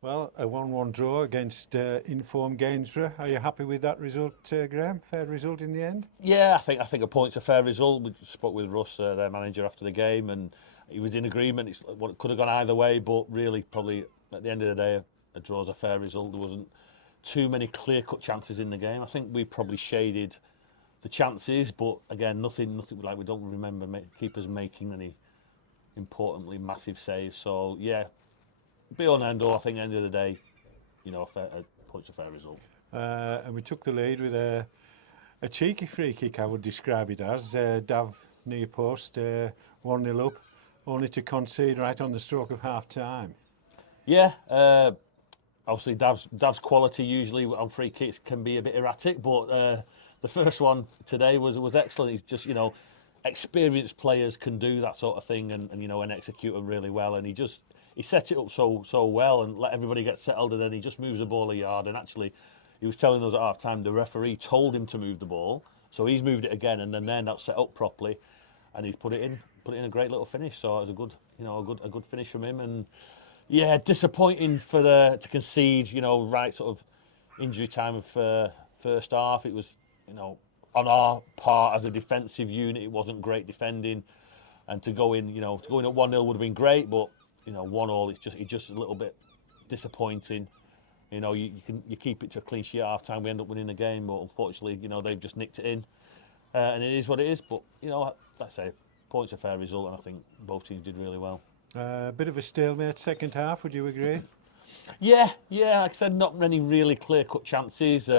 Well, a 1-1 draw against informed Gainsborough. Are you happy with that result, Graham? Fair result in the end? Yeah, I think a point's a fair result. We spoke with Russ, their manager, after the game, and he was in agreement. It's what could have gone either way, but really, probably at the end of the day, a draw's a fair result. There wasn't too many clear-cut chances in the game. I think we probably shaded the chances, but again, nothing like we don't remember keepers making any importantly massive saves. So yeah, be on end all. I think at the end of the day, a point's a fair result. And we took the lead with a cheeky free kick, I would describe it as. Dav near post, 1-0 up, only to concede right on the stroke of half time. Yeah, obviously Dav's quality usually on free kicks can be a bit erratic, but the first one today was excellent. He's just experienced players can do that sort of thing and execute them really well. And he set it up so well and let everybody get settled, and then he just moves the ball a yard. And actually, he was telling us at half time the referee told him to move the ball, so he's moved it again, and then they're not set up properly, and he's put it in a great little finish. So it was a good finish from him. And yeah, disappointing to concede. Right sort of injury time of first half. It was on our part as a defensive unit, it wasn't great defending, and to go in at 1-0 would have been great, but 1-1, it's just a little bit disappointing. You keep it to a clean sheet at half time, we end up winning the game, but unfortunately, they've just nicked it in, and it is what it is. But like I say, points a fair result, and I think both teams did really well. A bit of a stalemate second half, would you agree? Yeah. Like I said, not many really clear-cut chances.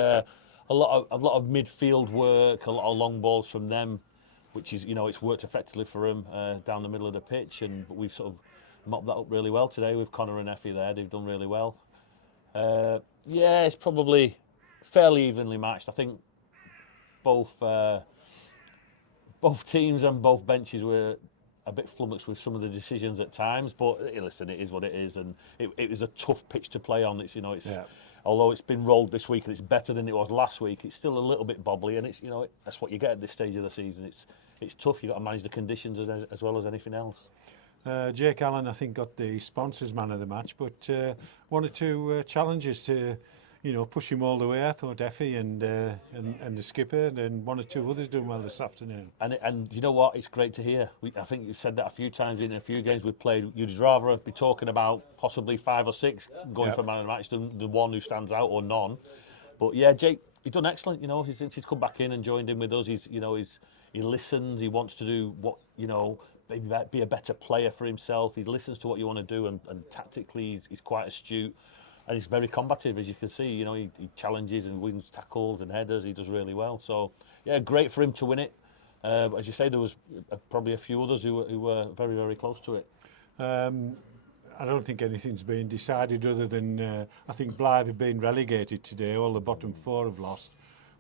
A lot of midfield work, a lot of long balls from them, which is it's worked effectively for them down the middle of the pitch, and we've sort of mopped that up really well today with Connor and Effie there. They've done really well. It's probably fairly evenly matched. I think both teams and both benches were a bit flummoxed with some of the decisions at times, but listen, it is what it is, and it was a tough pitch to play on. Although it's been rolled this week and it's better than it was last week, it's still a little bit bobbly, and it's that's what you get at this stage of the season. It's tough. You've got to manage the conditions as well as anything else. Jake Allen, I think, got the sponsors man of the match, but one or two challenges to push him all the way. I thought Effie and the skipper and one or two others doing well this afternoon. And you know what? It's great to hear. I think you've said that a few times in a few games we've played. You'd rather be talking about possibly 5 or 6 going for man of the match than the one who stands out or none. But yeah, Jake, he's done excellent. Since he's come back in and joined in with us, he listens. He wants to do what maybe be a better player for himself. He listens to what you want to do, and tactically he's quite astute. And he's very combative, as you can see. He challenges and wins tackles and headers. He does really well. So, yeah, great for him to win it. As you say, there was probably a few others who were very, very close to it. I don't think anything's been decided other than I think Blythe have been relegated today. All the bottom 4 have lost.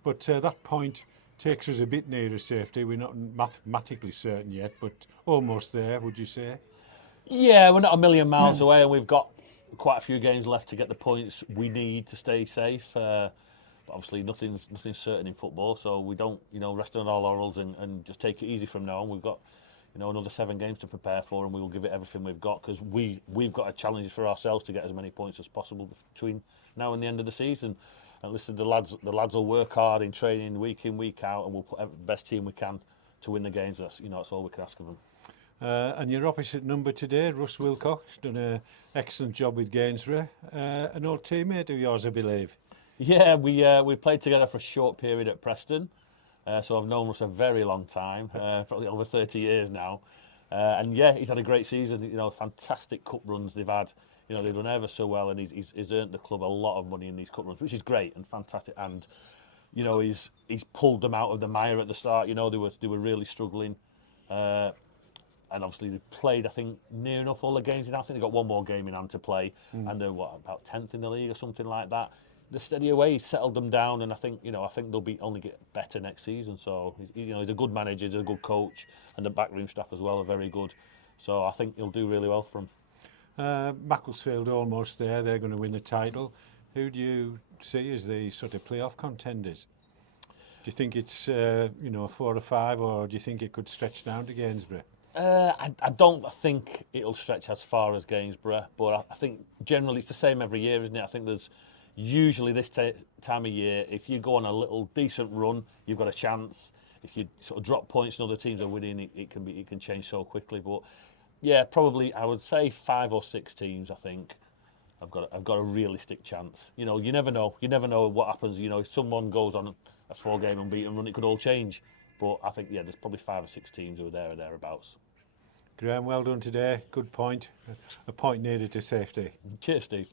But that point takes us a bit nearer safety. We're not mathematically certain yet, but almost there, would you say? Yeah, we're not a million miles away, and we've got quite a few games left to get the points we need to stay safe. But obviously, nothing's certain in football, so we don't rest on our laurels and just take it easy from now on. We've got another 7 games to prepare for, and we will give it everything we've got, because we've got a challenge for ourselves to get as many points as possible between now and the end of the season. And listen, the lads will work hard in training week in, week out, and we'll put the best team we can to win the games. That's all we can ask of them. And your opposite number today, Russ Wilcox, done an excellent job with Gainsborough. An old teammate of yours, I believe. Yeah, we played together for a short period at Preston, so I've known Russ a very long time, probably over 30 years now. And yeah, he's had a great season. Fantastic cup runs they've had. They've done ever so well, and he's earned the club a lot of money in these cup runs, which is great and fantastic. And he's pulled them out of the mire at the start. They were really struggling. And obviously they played, I think, near enough all the games in hand. I think they've got one more game in hand to play, and they're about 10th in the league or something like that. The steady away, he settled them down, and I think they'll only get better next season. So he's a good manager, he's a good coach, and the backroom staff as well are very good. So I think he'll do really well for him. Macclesfield almost there. They're going to win the title. Who do you see as the sort of playoff contenders? Do you think it's 4 or 5, or do you think it could stretch down to Gainsborough? I don't think it'll stretch as far as Gainsborough, but I think generally it's the same every year, isn't it? I think there's usually this time of year, if you go on a little decent run, you've got a chance. If you sort of drop points and other teams are winning, it can change so quickly. But yeah, probably I would say 5 or 6 teams. I think I've got a realistic chance. You know, you never know. You never know what happens. You know, if someone goes on a 4-game unbeaten run, it could all change. But I think there's probably 5 or 6 teams who are there or thereabouts. Graham, well done today. Good point. A point needed to safety. Cheers, Steve.